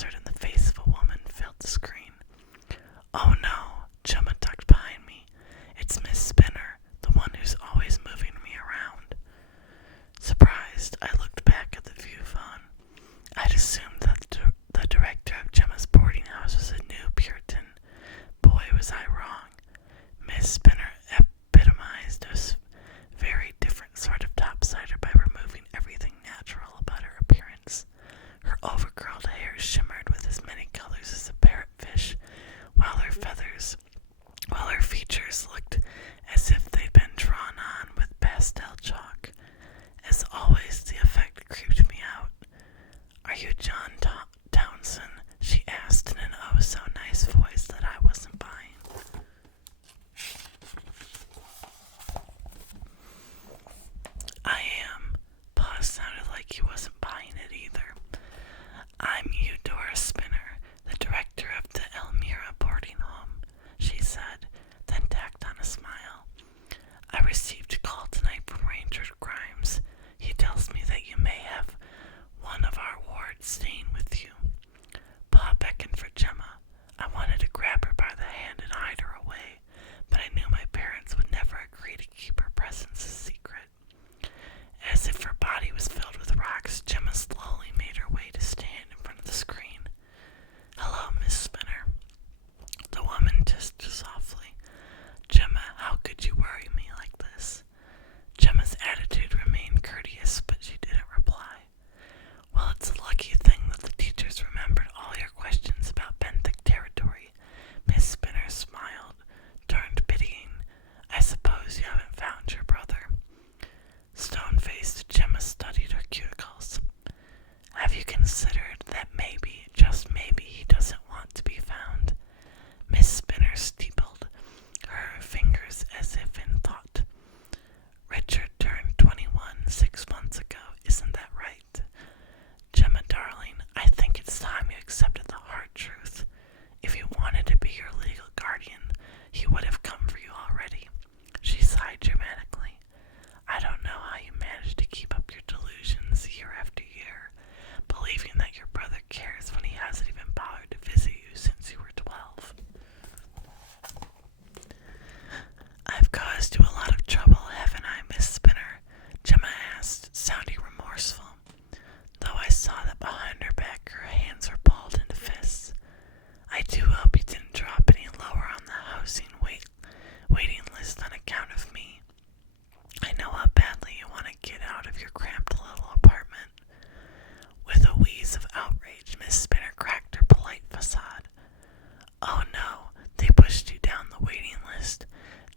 mustard in the face of a woman filled the screen. Oh no, Gemma ducked behind me. It's Miss Spinner, the one who's always moving me around. Surprised, I looked back at the view phone. I'd assumed that the director of Gemma's boarding house was a new Puritan. Boy, was I wrong. Miss Spinner epitomized a very different sort of topsider by removing everything natural about her appearance. Her overcurled hair shimmered with as many colors as a parrotfish, while her features looked as if they'd been drawn on with pastel chalk. As always, the effect creeped me out. Are you John Townsend? She asked in an oh-so-nice voice that I wasn't buying. I am. Pa sounded like he wasn't buying it either. I'm Eudora Spinner, the director of the Elmira boarding home, she said, then tacked on a smile. I received a call tonight from Ranger Grimes. He tells me that you may have one of our wards staying with you. Pa beckoned for Gemma. I wanted to grab her by the hand and hide her away, but I knew my parents would never agree to keep her presence a secret. As if her body was filled with rocks, Gemma slowly made her way to stand in front of the screen. Hello, Miss Spinner. The woman hissed softly. Gemma, how could you worry me like this? Gemma's attitude remained courteous, but she didn't reply. Well, it's a lucky thing that the teachers remembered all your questions about benthic territory. Miss Spinner smiled, turned pitying. I suppose you haven't found your brother. Stone-faced, Gemma studied her cuticles. Have you considered that maybe, just maybe, he doesn't want to be found? Miss Spinner steepled her fingers as if in thought. Richard turned 21 6 months ago, isn't that right? Gemma, darling, I think it's time you accepted the hard truth. If he wanted to be your legal guardian, he would have come for you already. She sighed dramatically. I don't know how you manage to keep up your delusions year after year, believing that your brother cares when he hasn't even bothered to visit you since you were 12. I've caused you a lot of trouble, haven't I, Miss Spinner? Gemma asked, sounding remorseful, though I saw that behind her back her hands were balled into fists. I do hope you didn't drop any lower on the housing waiting list on account of me. I know how badly you want to get out of your cramped little apartment. With a wheeze of outrage, Miss Spinner cracked her polite facade. Oh no, they pushed you down the waiting list,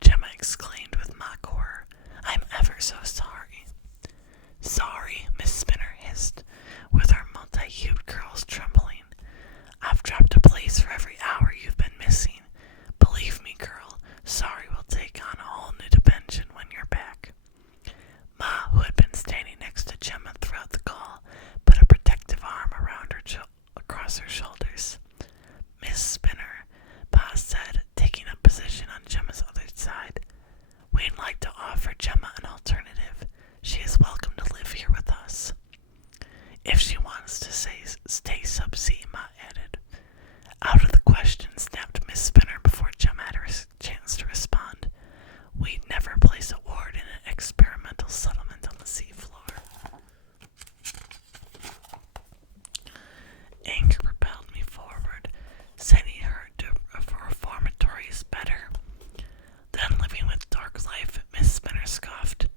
Gemma exclaimed with mock horror. I'm ever so sorry. Sorry, Miss Spinner hissed, with her multi-hued curls trembling. I've dropped a place for every hour you've been missing. Believe me, girl, sorry will take on a whole new dimension when you're back. Ma, who had been standing next to Gemma throughout the call, put a protective arm around her across her shoulders. Miss Spinner, Pa said, taking up position on Gemma's other side. We'd like to offer Gemma an alternative. She is welcome to live here with us. If she wants to stay sub-sea, Ma added. Out of the question, snapped Miss Spinner before Gemma had her chance to respond. We'd never place a ward in an experimental settlement on the seafloor. Anger propelled me forward, sending her to a reformatory is better than living with dark life, Miss Spinner scoffed.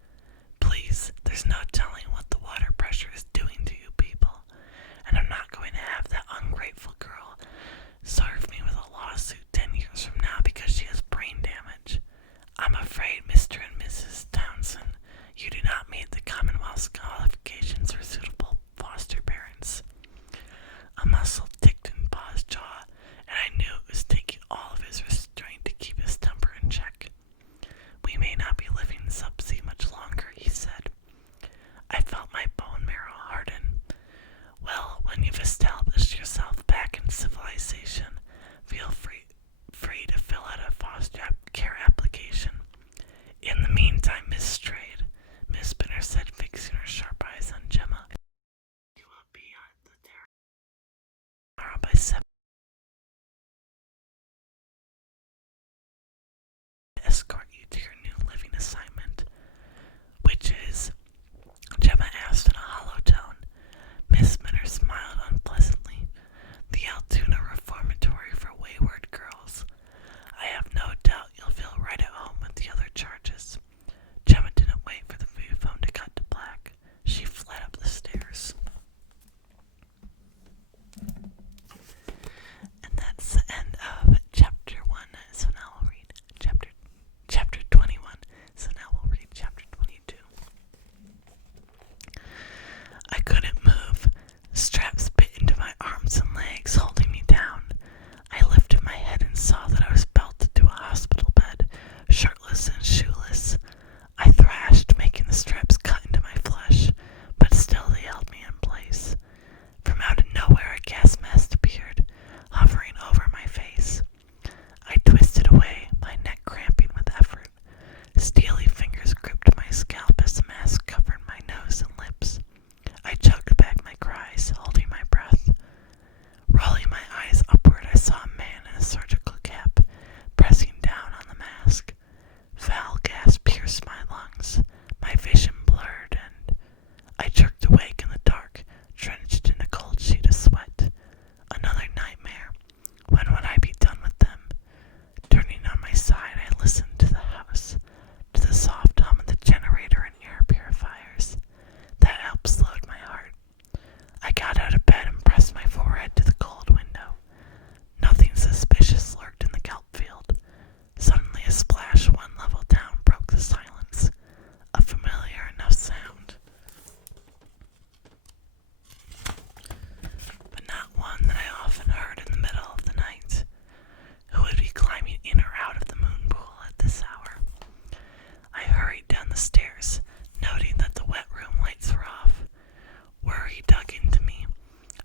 by 7 to escort you to your new living assignment, which is, Gemma asked in a hollow tone. Miss Minner smiled unpleasantly. The Altoona Reformatory for Wayward Girls. I have no doubt you'll feel right at home with the other charges. Gemma didn't wait for the phone to cut to black. She fled up the stairs. And that's the end of chapter 1. So now we'll read chapter 21. So now we'll read chapter 22. I couldn't move. Straps bit into my arms and legs, holding me down. I lifted my head and saw that I was belted to a hospital bed, shirtless and shoeless. I thrashed, making the straps cut into my flesh, but still they held me in place. From out of nowhere, a gas mask appeared, hovering over my face. I twisted away, my neck cramping with effort. Steely fingers gripped my scalp as the mask covered my nose and lips. I choked back my cries, holding my breath. Rolling my eyes upward, I saw a man in a surgical cap, pressing down on the mask. Foul gas pierced my lungs, my vision blurred, and I jerked awake in the dark, drenched in a cold sheet of sweat. Another nightmare. When would I be done with them? Turning on my side, I listened to the house, to the soft hum of the generator and air purifiers. That helped slow my heart. I got out of bed and pressed my forehead to the cold window. Nothing suspicious lurked in the kelp field. Suddenly a splash 1 level down broke the silence. A familiar enough sound, but not one that I often heard in the middle of the night. Who would be climbing in or out of the moon pool at this hour? I hurried down the stairs, noting that the wet room lights were off. Worry dug into me.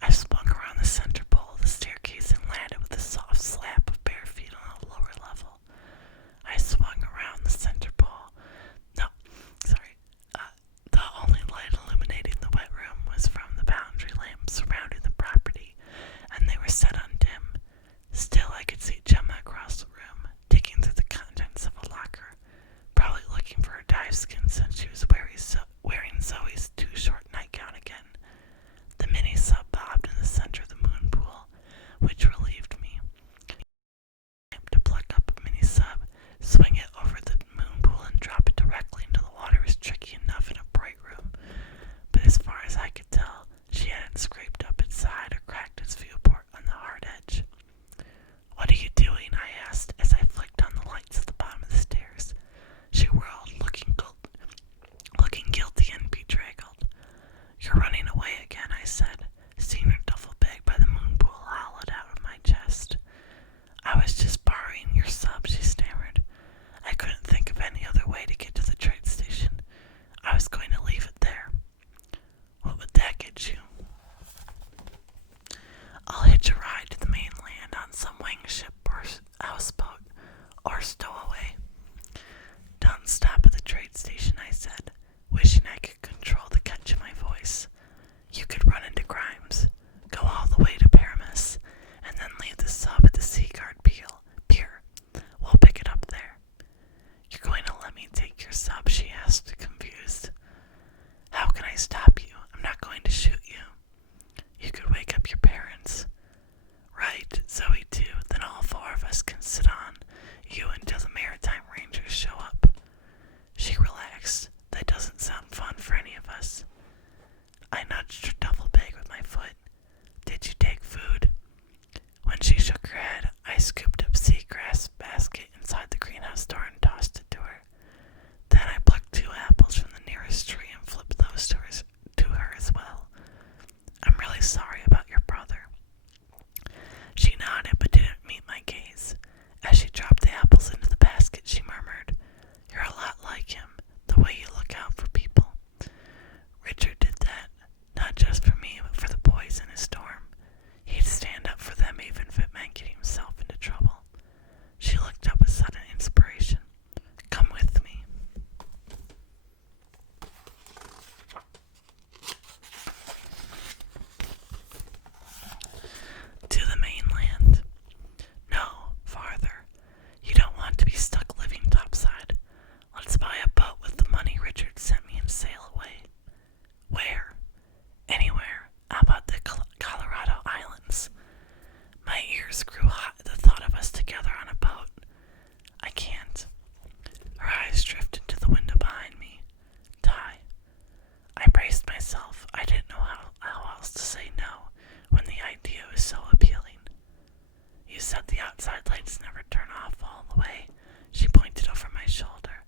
I swung around the center pole of the staircase and landed with a soft slap of bare feet on a lower level. I swung around the center pole. The only light illuminating the wet room was from the boundary lamps surrounding the property, and they were set on dim. Still, I could see Gemma across the room, digging through the contents of a locker, probably looking for her dive skin since she was wearing Zoe's too short nightgown again. The mini sub bobbed in the center of the moon pool, which relieved me. To pluck up a mini sub, swing it over the moon pool, and drop it directly into the water was tricky enough in a bright room, but as far as I could tell, she hadn't scraped up its side or cracked its viewport on the hard edge. "What are you doing?" I asked as I flicked on the lights at the bottom of the stairs. She whirled, looking guilty and bedraggled. "You're running away again," I said, seeing her duffel bag by the moon pool hollowed out of my chest. "I was just borrowing your sub," she stammered. "I couldn't think of any other way to get to the trade station. I was going to leave it there." "What would that get you?" "I'll hitch a ride to the mainland on some wing ship or houseboat or stowaway." "Don't stop at the trade station," I said, wishing I could control the catch of my voice. "You could run into Grimes, go all the way to Paramus, and then leave the sub at the Seaguard Pier. We'll pick it up there." "You're going to let me take your sub?" she asked, confused. "How can I stop you? I'm not going to shoot you." "You could wake up your parents." "Right, Zoe too. Then all 4 of us can sit on you until the Maritime Rangers show up." She relaxed. "That doesn't sound fun for any of us." I nudged her duffel bag with my foot. "Did you take food?" When she shook her head, I scooped up seagrass basket inside the greenhouse door and tossed it to her. Then I plucked 2 apples from the nearest tree and flipped those to her as well. "I'm really sorry about your brother." She nodded but didn't meet my gaze. As she dropped the apples into the basket, she murmured, "You're a lot like him, the way you look out for people." Richard did that, not just for me, but for the boys in his dorm. He'd stand up for them even if it meant getting himself into trouble. shoulders grew hot at the thought of us together on a boat. I can't. Her eyes drifted to the window behind me. Die. I braced myself. I didn't know how else to say no when the idea was so appealing. You said the outside lights never turn off all the way. She pointed over my shoulder.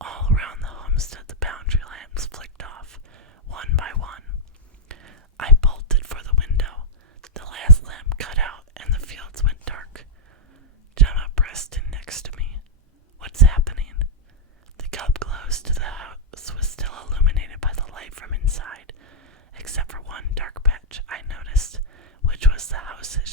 All around the homestead the boundary lamps flicked off, one by one. I bolted for the window. The last lamp cut out and the fields went dark. Gemma pressed in next to me. What's happening? The cup close to the house was still illuminated by the light from inside, except for one dark patch I noticed, which was the house's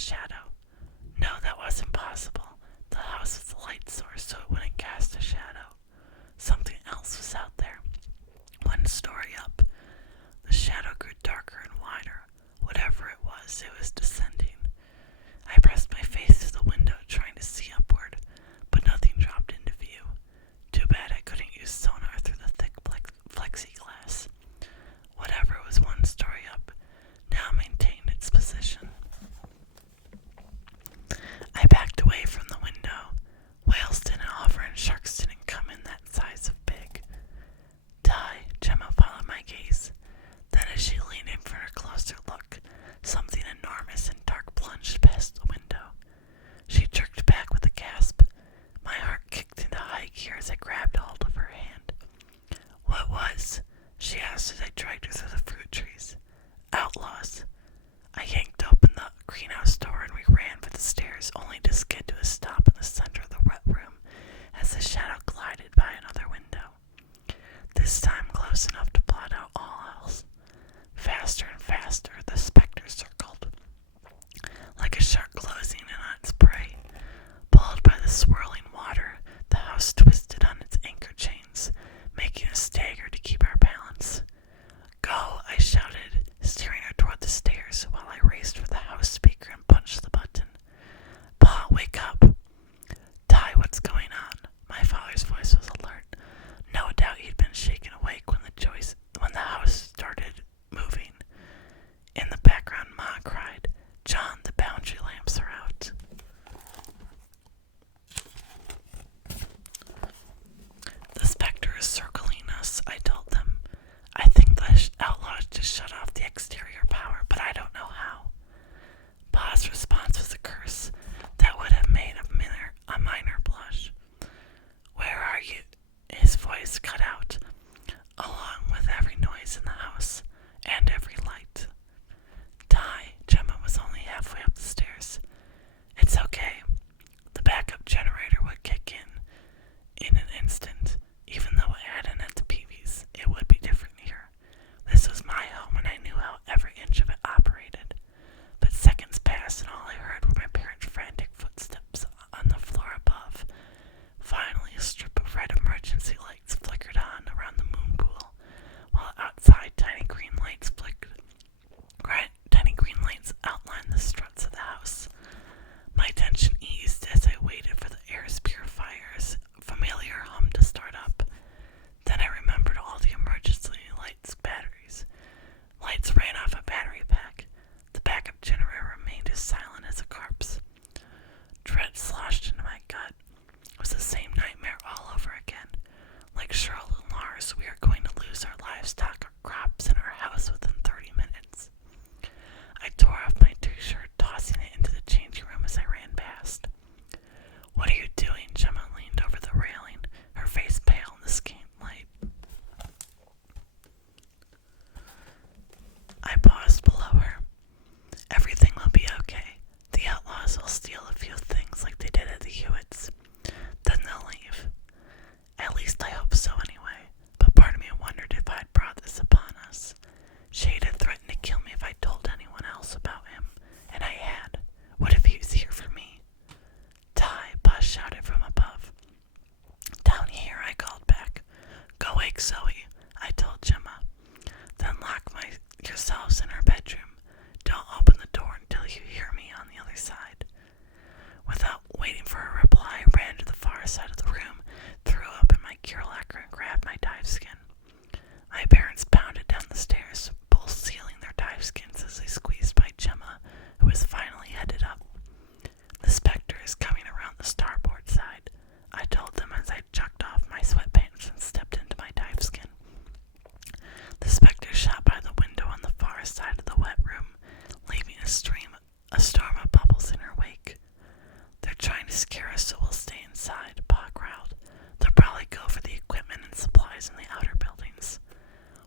inside, Pa growled. They'll probably go for the equipment and supplies in the outer buildings.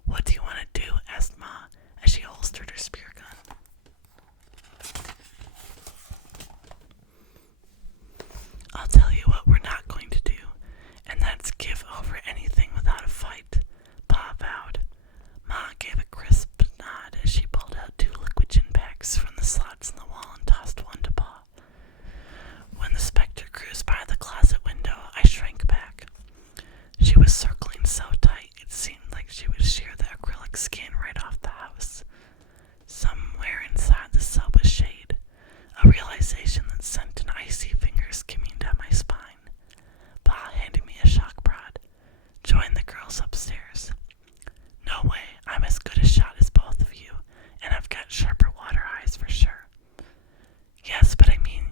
What do you want to do? Asked Ma as she holstered her spear gun. I'll tell you what we're not going to do, and that's give over anything without a fight, Pa vowed. Ma gave a crisp nod as she pulled out 2 liquid gin packs from the slots in the wall and tossed one to Pa. When the specter cruised by the closet window, I shrank back. She was circling so tight it seemed like she would shear the acrylic skin right off the house. Somewhere inside the sub was shade, a realization that sent an icy finger skimming down my spine. Pa handed me a shock prod. Join the girls upstairs. No way, I'm as good a shot as both of you, and I've got sharper water eyes for sure. Yes, but I mean,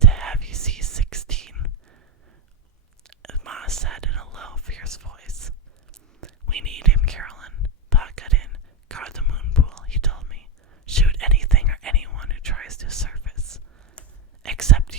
to have you see 16, Ma said in a low, fierce voice. We need him, Carolyn. Pa cut in. Guard the moon pool, he told me. Shoot anything or anyone who tries to surface. Except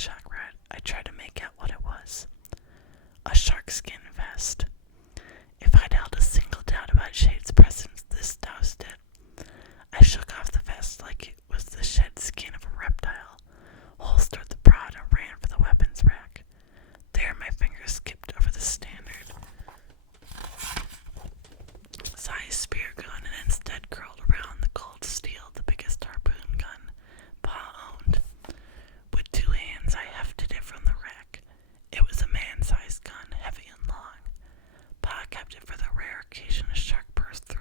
shock rod, I tried to make out what it was. A sharkskin vest. If I'd held a single doubt about Shade's presence, this doused it. I shook off the vest like it was the shed skin of a reptile, holstered the prod, and ran for the weapons rack. There my fingers skipped over the standard size spear gun and instead curled around the cold steel, the biggest harpoon gun Pa owned. With 2 hands I hefted it from the rack. It was a man-sized gun, heavy and long. Pa kept it for the rare occasion a shark burst through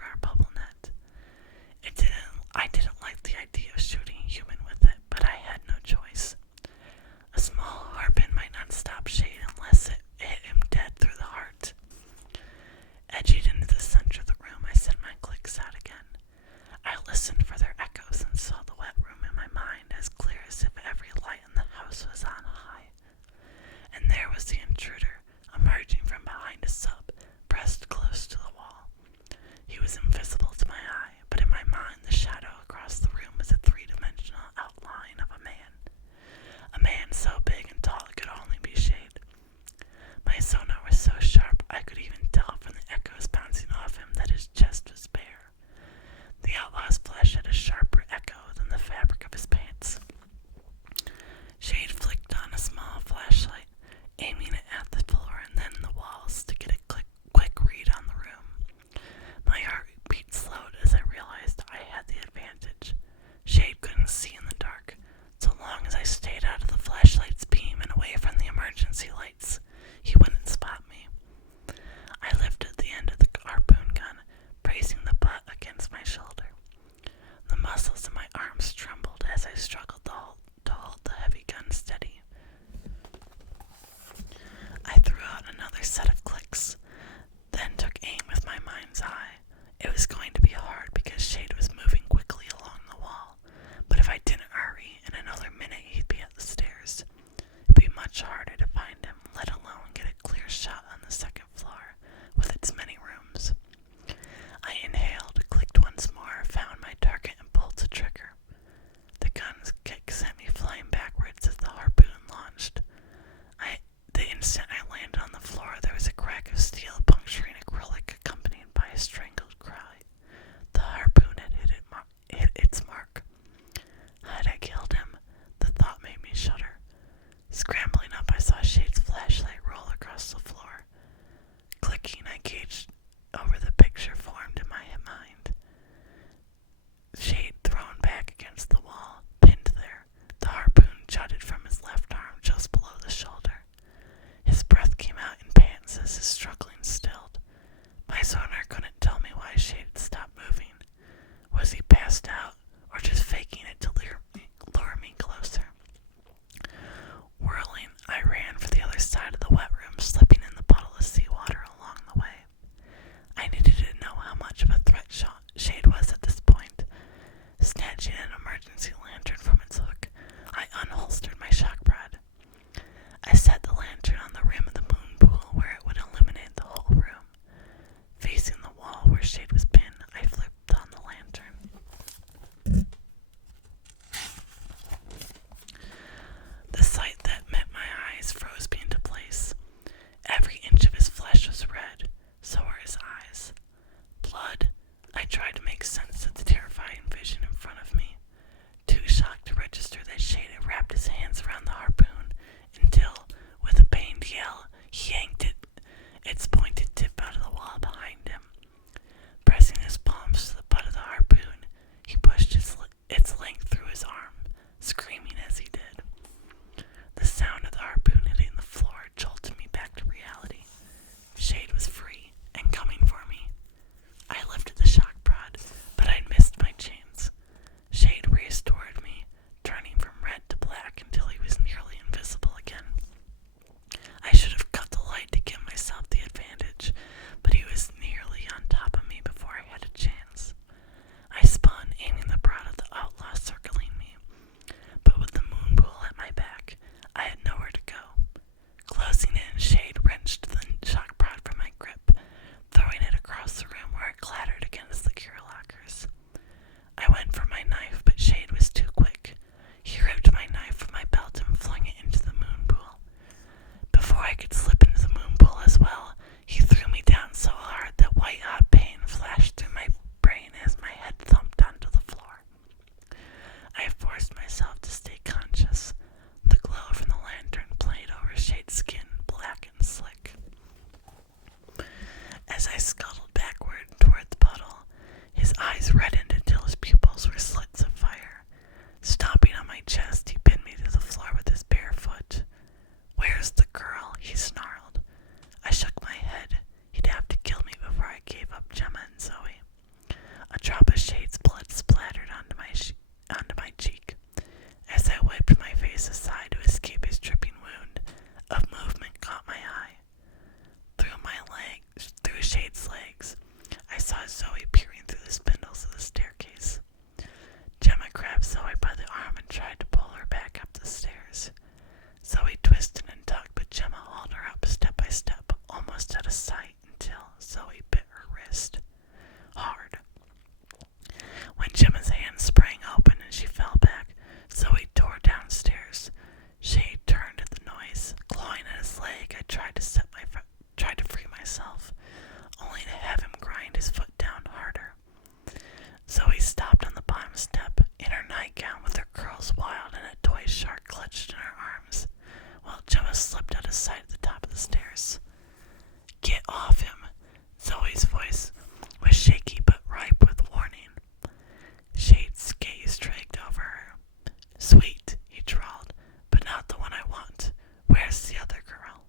Sweet, he drawled, but not the one I want. Where's the other girl?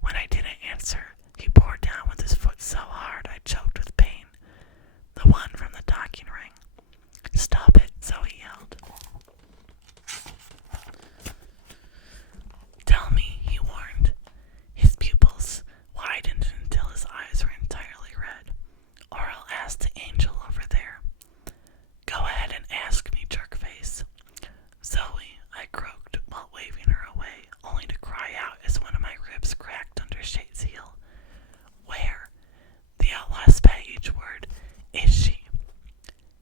When I didn't answer, he bore down with his foot so hard I choked with pain. The one from the docking ring. Stop it, Zoe yelled. Tell me, he warned. His pupils widened until his eyes were entirely red. Or I'll ask the angel over there. Go ahead and ask me, jerkface. Zoe, I croaked while waving her away, only to cry out as one of my ribs cracked under Shade's heel. Where? The outlaw spat each word. Is she?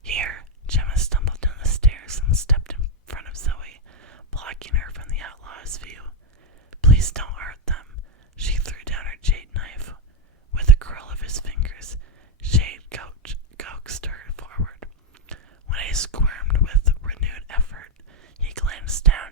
Here. Gemma stumbled down the stairs and stepped in front of Zoe, blocking her from the outlaw's view. Please don't hurt them. She threw down her jade knife. With a curl of his fingers, Shade coaxed her forward. When I squirmed with renewed effort, he glanced down